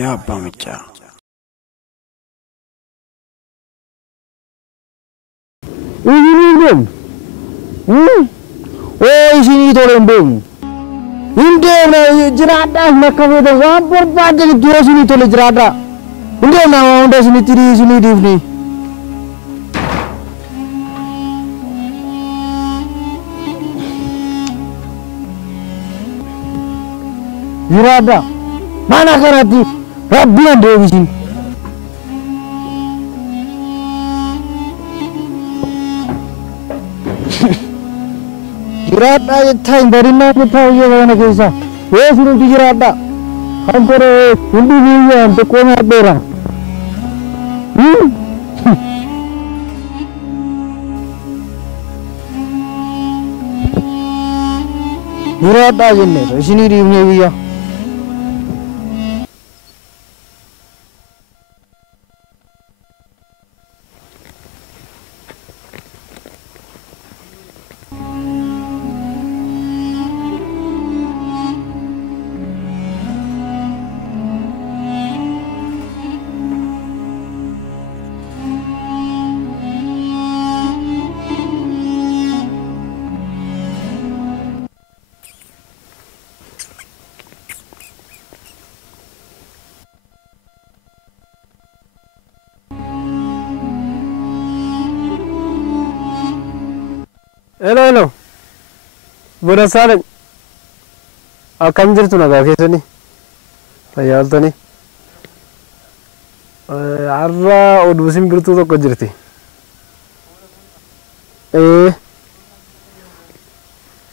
يا بامجا ويجيني ويجيني تولندم إندينا جرادا مكابيدا وابور بعد الجوزني تولي جرادا إندينا واندا سني تري سني ديفني جرادا mana karati Rabbian devisin jirada time barina kita ye wana kaisa ye sunu jirada hampore undi niya ante kona bera jirada jenne sini rivne biya Hello, hello. Buona sera. Akkam jirtu nagaa keessani? Fayyaaltani? Har'a oduu simbirtuu tokko jirti.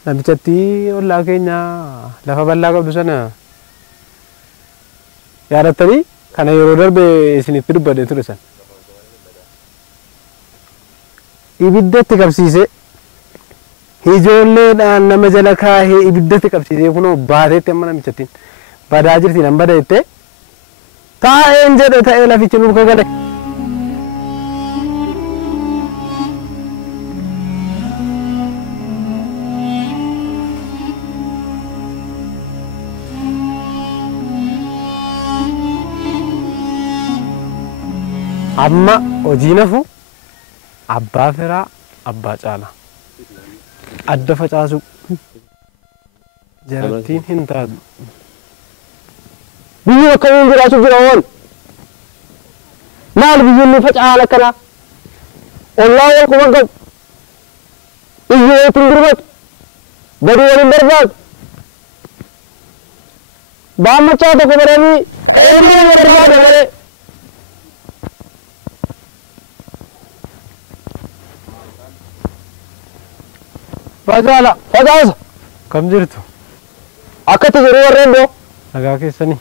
Namichatti ollaa keenya lafa bal'aa qabdu sana yaadattanii kana yeroo darbe isinitti dubbadhee ture san. Ibiddatti qabsiisee ijoolleedhaan nama jala kaahee ibiddatti qabsiisee kunoo baateetti amma namichattiin badaa jirti nan bada jettee taa'een jedhe ta'ee lafichi nurka gale. Amma hojii nafu abbaa firaa abbaa caalaa. Adda facaasu jarattiin hin taatu. Biyyi akkamiin jiraachuu jira waan maal biyyiin nu faca'aan akkana ollaa wal quban qabu iyyi walitti hin dirbatu badii waliin barbaadu baammachaa tokko baranii ka'ee barbaada malee. Fajala, fajasa. Kam jirtu? Akkati jiru warreen doo? Nagaa keessanii.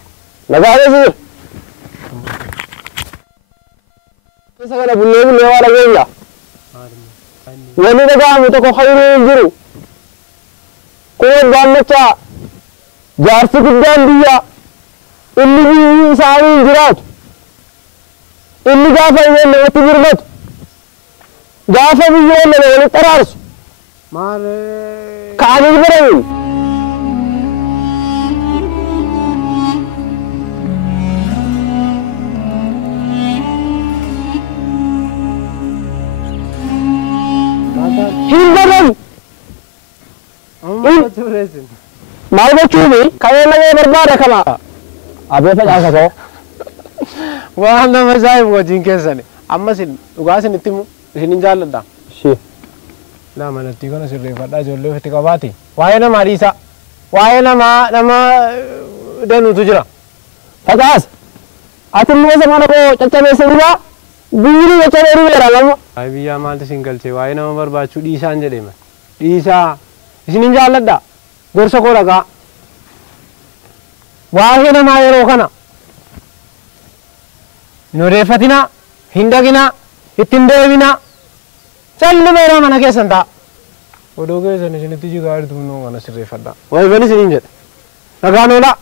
Nagaa keessanii. Keessa kana bullee waa dhageenya. Wanni dhaga'amu tokko hayruu hin jiru. Kun baammachaa jaarsi guddaan biyyaa inni biyyi isaanii hin jiraatu. Inni gaafa iyyeen namatti birmatu. Gaafa biyyoon nama walitti araarsu. Kaanil barayin Hilbaran maal gochuuni kayeen nagee barbaada kama abee facaasa koo waan nama ajaa'ibu wajjin keessani amma isin dhugaa isin itti himu isinin jaalladha. La manatti kana sirreeffadhaa ijoollee ofitti qabaati. Waa'ee namaa dhiisa. Waa'ee nama danuutu jira. Facaas ati immoo mana koo caccabeessa duraa biyyi caccabee dhumeera lama. Waa'ee biyyaa maaltu isin galchee waa'ee nama barbaachuu dhiisaan jedhema. Dhiisaa isinin jaalladha. Gorsa koo dhagaa. Waa'ee namaa yeroo kana hin odeeffatinaa, hin dhaginaa, ittiin deebinaa. Calli meeraa mana keessan ta'a. Odoo keessan isinitti jigaa jirtu noo kana sirreeffadhaa. Wayi bani isiniin jedhe. Nagaan oolaa.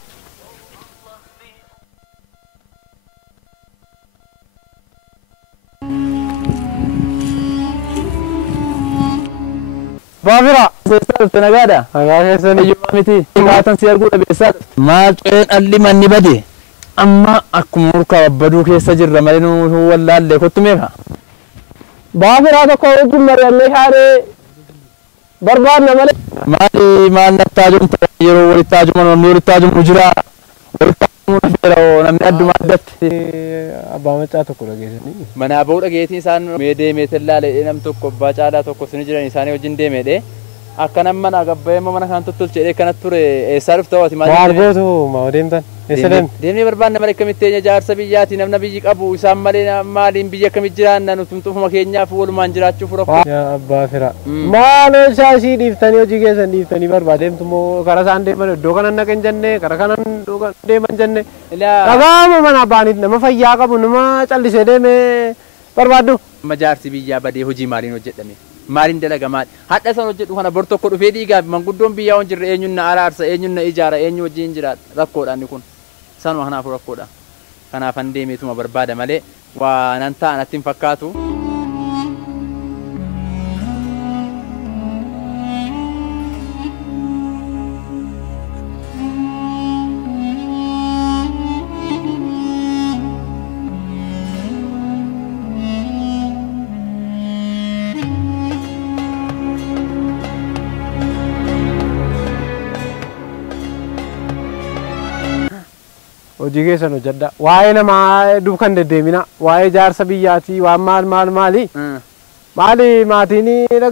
Baafira. Seessaa nagaadha. Nagaa keessan iyyuu miti. Maatan si arguu dhabeessaati. Maal ceen alli manni bade. amma akkuma urkaa babbaduu keessa jirra malee nu wallaallee kottu meeqa baafiraa tokko wajjin mari'annee haaree barbaadna malee maal nattaa jirtu yeroo walitti haajuman namni walitti haajumu jira walitti haajumu dhufeera namni adduma addatti abbaa macaa tokko dhageessanii manaa ba'uu dhageetiin isaan meedee meetellaalee nam tokko abbaa caalaa tokko sini jiran isaanii wajjin deemedhe akka nam mana gabbaa'eema mana kan tottolche jedhee kanatti ture eessaa dhufta waati maal argootu maa deemtan eessadeen deemnee barbaanna malee akkamitti jaarsa biyyaati namna biyyi qabu isaan malee maaliin biyya akkamitti jiraanna nuti xumxuma keenyaaf walumaan jiraachuuf rakkoo yaa abbaa fira maaloo shaashii dhiiftanii hojii keessan dhiiftanii barbaadeemtu moo karaa isaan deeman iddoo kanan naqan jenne karaa kanan deeman jenne dhagaama mana baaniit nama fayyaa qabu nama callisee deemee barbaaddu jaarsi biyyaa badee hojii maaliin hojjedhame maaliin dalaga maali hadha san hojjedhu kana bor tokko dhufee dhiigaaf manguddoon biyyaa on jirre eenyuun na araarsa eenyuun na ijaara eenyu wajjin jiraata rakkoodhaan kun sanuma kanaaf rakkoodha kanaaf an deemeetuma barbaada malee waa nan ta'an atti hin fakkaatu. hojii keessan hojjedha waa'ee namaa duukan deddeemina waa'ee jaarsa biyyaatii waan maali maali maatiin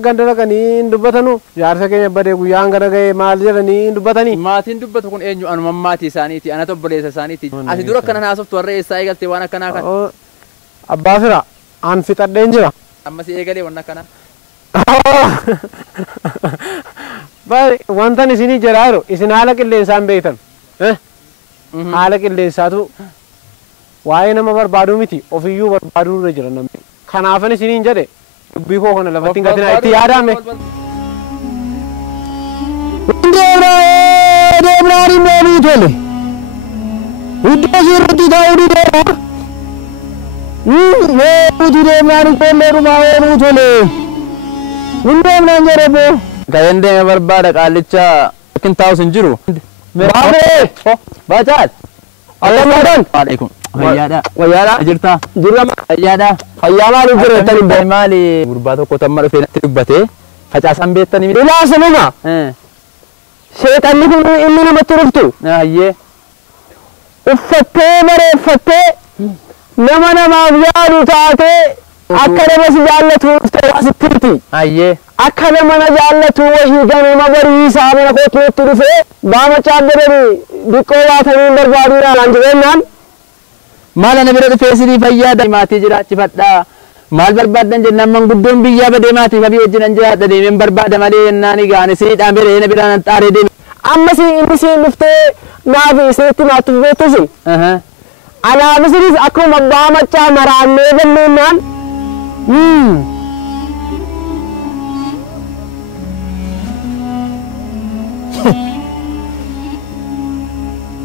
ganda dhaqanii hin dubbatanu jaarsa keenya badee guyyaan gara ga'ee maal jedhanii hin dubbatanii maatiin dubbatu kun eenyu anuma maatii isaaniiti ana obboleessa isaaniiti asi dura akkana haasoftu warra eessaa eegalte waan akkanaa kan abbaa fira an fixadheen jira ammas eegalee waan akkanaa wantan isinii jedhaa jiru isin haala qilleensaan beektan haala qilleensaatu waa'ee nama barbaaduu miti ofiyyuu barbaaduu irra jira namni kanaafan isiniin jedhe dubbii koo kana lafatti hin gatinaa itti yaadame deemnaan hin deebii tole iddoo sirriitti ta'uu dideema uti deemnaan ijoollee dhumaa ooluu tole hin deemnaan jedhe boo gayen deeme barbaada qaallicha akkin taa'us hin jiru Baabee Bacaal akkamiidhaan waalaikum wayyaadha jirta jirama fayyaadha fayyaa maaliif jireettanii boo maali gurbaa tokko tamma dhufee natti dubbate facaasan beektanii ilaasanuma sheexanni kun inni namatti dhuftu hayyee uffattee bareeffattee nama namaaf yaadu taatee akka nama si jaallatu dhuftee asittirti hayyee akka nama na jaallatu wahii ganama bariisaa mana kootuutti dhufee baama caabbatanii diqqoo baatanii hin barbaaduudhaan an jireenyaan maal ana bira dhufee sinii fayyaada maatii jiraachifadhaa maal barbaaddan jennaan manguddoon biyyaa badee maatii fabii wajjin an jiraadha deemeen barbaada malee yennaan gaane siniidhaan bira na biraan an xaaree deeme amma si inni siin dhuftee naaf isinitti naattuuf beektusi anaaf isinis akkuma baama caa maraannee ganneennaan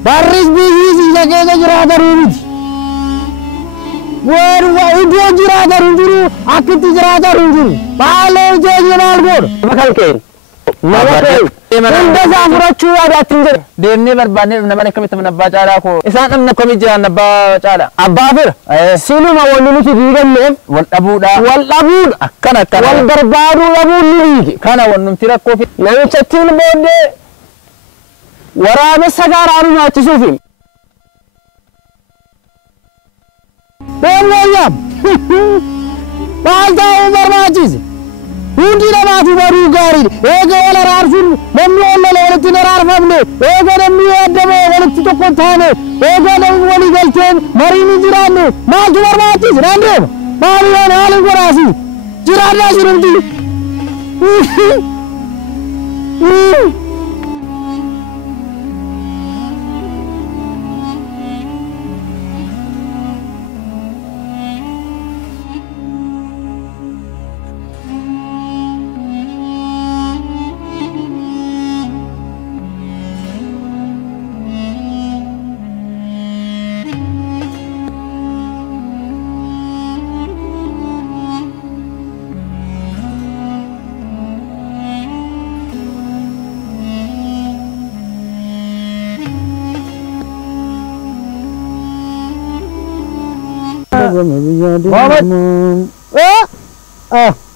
Baris biyyi keessa jiraatan miti. Iddoo jiraatan jiru akkitti jiraatan jiru. Baalee ijoolle maal godha? Bakal kee. Nama kee. Hunda isaa fudhachuu yaadaatti hin jedhe. deemnee barbaannee nama akkamitti mana abbaa caalaa koo isaan namni akkamii jiran abbaa caalaa Abbaa fira. Sinuma wanni nuti diiganneef wal dhabuudha akkana wal barbaaduu dhabuun ni dhiige. kana wannumti rakkoo fi Namichattiin booddee waraabessa gaaraanu nyaachisuufi. Beelwayyam maal ta'uu barbaachise? Hundi namaatu baruu gaariidha. Eega wal araarsuun namni ollole walitti hin araarfamne, eega namni yaadame walitti tokko hin taane, eega namni walii galteen mariin hin jiraanne maaltu barbaachise? Naan deema. Maaliyoon haali godhaasi? Jiraannaa jirumti.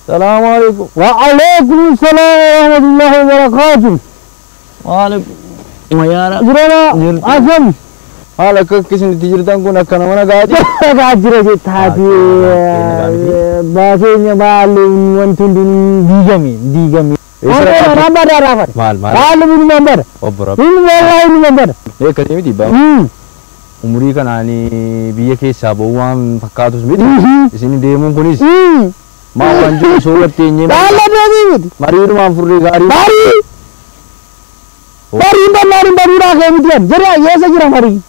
सलाम अलैकुम। वालेकुम सलाम व रहमतुल्लाहि व बरकातुहू। वालेकुम यार आसम हाल किसने तिजरतां को नक्कना mana gaji gaajira jettaati baasenya baalu wanti diigame nambara raafat maal baalu min nambara obbora min wallahi min nambara kati miti ba umurii kanaani biyya keessaa ba'uu waan fakkaatus miti isin deemuun kunis maa waan jiru soorratti eenyee baala deemii miti mariidhumaan furrii gaarii marii ballaan baruudhaa kee miti jira yeesa jira marii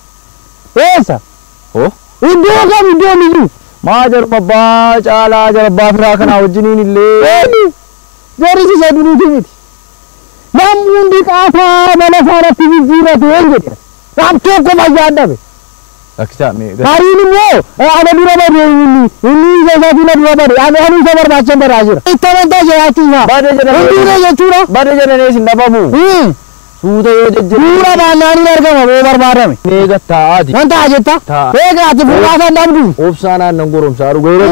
yeesa iddoo kam iddoo miyyuu maa jarbabbaa caalaa jarbabbaa firaa kanaa wajjiniin illee jarisi dunuuti miti namni hundi qaataa mana isaarratti jijjiirate een jedhe waan tokko fayyaadhabe lakkisaa mariin immoo ana dura bade inni isa isaatiin na dura bade ani isa barbaachan badaa jira itti amantaa jiraachuusaa hundiine jechuudha bade jedhanee isin dhabamu suuta yoo jejjere suura baannaaniin argama boo barbaadame eega taa'aati nan ta'a jetta eega ati fuudhaasan dhabdu obsaa naannan goromsaa dhugeera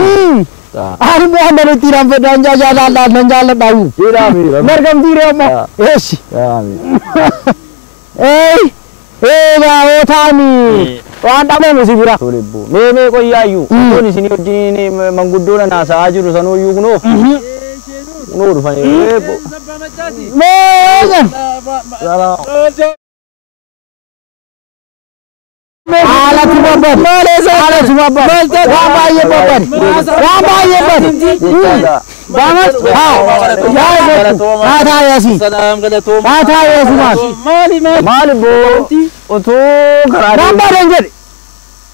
ani immoo handan ittiidhaan fedhaan jaalladhaan nan jaalladhaayu margamtiire amma eeshi eega ootaani waan dhabame si bira tolebbo mee qoyyaayyuu kun isin wajjin manguddoona naasa'aa jiru sanooyyuu kunoo kunoo dhufanii eebbo Alati babbar alati babbar waan baay'ee babbar waan baay'ee babbar bamas haa taayasi haa taayasi maali boo otoo karaa nambar hin jedhe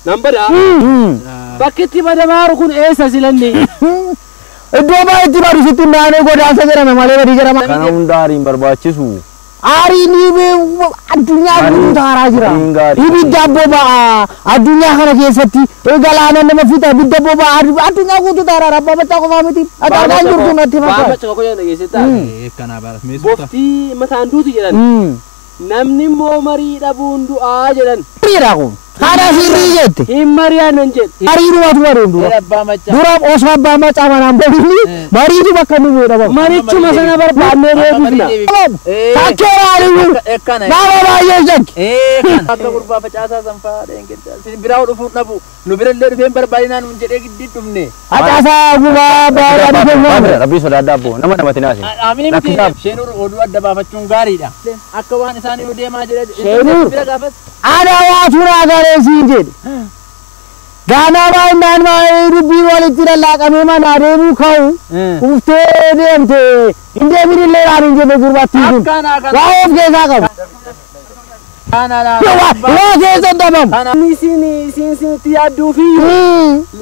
nambara bakkitti madamaaru kun eessa silanni iddoo baay'eetti badu sitti naannoo godaansa jedhame malee badii jedhama kana hundaariin barbaachisu Arini addunyaa guutuu taaraa jira. Ibidda boba'a addunyaa kana keessatti galaana nama fixa ibidda boba'a addunyaa guutuu taaraa rabba bachaa qofaa miti. Adaagaan jirtu natti fakkaata. Baaba caka koyaan dhageessita. Kana baras meeshaa. Boftii mataan duuti jedhan. Namni immoo marii dhabuun du'aa jedhan. Mariidha kun. Haadha sirrii jette. Hin mariyaan nan jedhe. Mariidhumatu mariin dura. Dura osoo abbaa macaa manaan boodini mariitu bakka nu bu'ee Marichuma sana barbaannee deebifna. Takkee raaliyyuu. Nama baay'ee jette. Akka gurbaa facaasaa sanfaa dheengadda. Isin biraa dhufuun dhabu. Nu birallee dhufeen barbaadinaan nun jedhee giddii dhufne. Facaasaa gubaa baay'ee dhufee. Rabbii sodaadhaa abboo nama namatti naasin. Amiin miti sheenuu oduu adda baafachuun gaariidha. Akka waan isaanii yoo deemaa jedhe. Sheenuu. Ana waatu nagaree siin jedhe. Gaanaa baay'inaan baay'ee dubbii walitti lallaaqamee manaa deemuu ka'u. Uftee deemte hin deeminillee raaniin jedhe gurbaattii kun. Waa of keessaa qabu. Waa keessa dhabamu. Isin itti yaadduu fi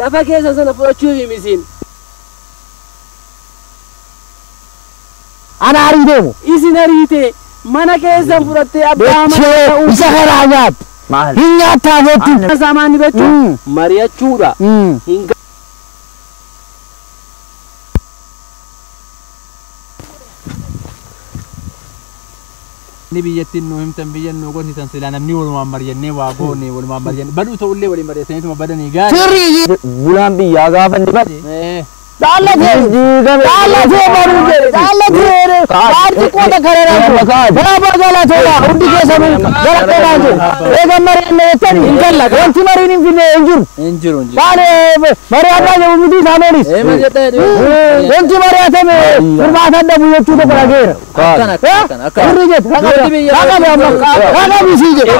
lafa keessa sana fudhachuuf isin. Ana arii deemu. Isin ariite mana keessa fudhattee abbaa mana Dechee isa karaa nyaatu. Hin nyaattaa jettu. Saamaan ni beektu mari'achuudha. Hin ni biyyattiin nu himtan biyyan nu godhitan silaa namni walumaan mari'annee waa goone walumaan mari'annee baduu ta'ullee waliin mari'ataniituma badanii gaarii. Sirrii. Bulaan biyyaa gaafa inni bade. Daallatee baruu jedhe daallatee kaarti qoota kareeraa gaafa galatoodha hundi keessanuu gara qophaa jiru eega mari'anne jettani hin gallaqa wanti mariin hin finne hin jiru baane mari'annaa jedhu miti isaanoonis wanti mari'atame furmaata dhabu jechuu tokko dhageera irri jette kaqabe amma kaqabisii jedhe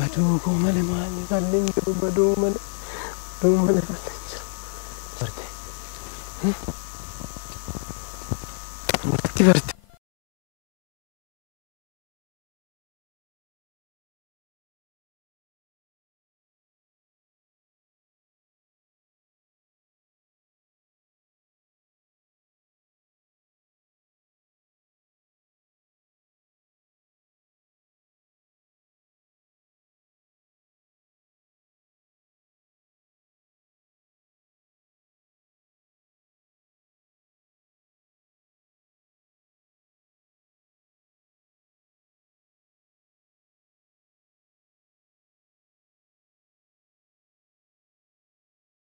baduu koo malee maali kanneen jiru baduu malee Ti verte.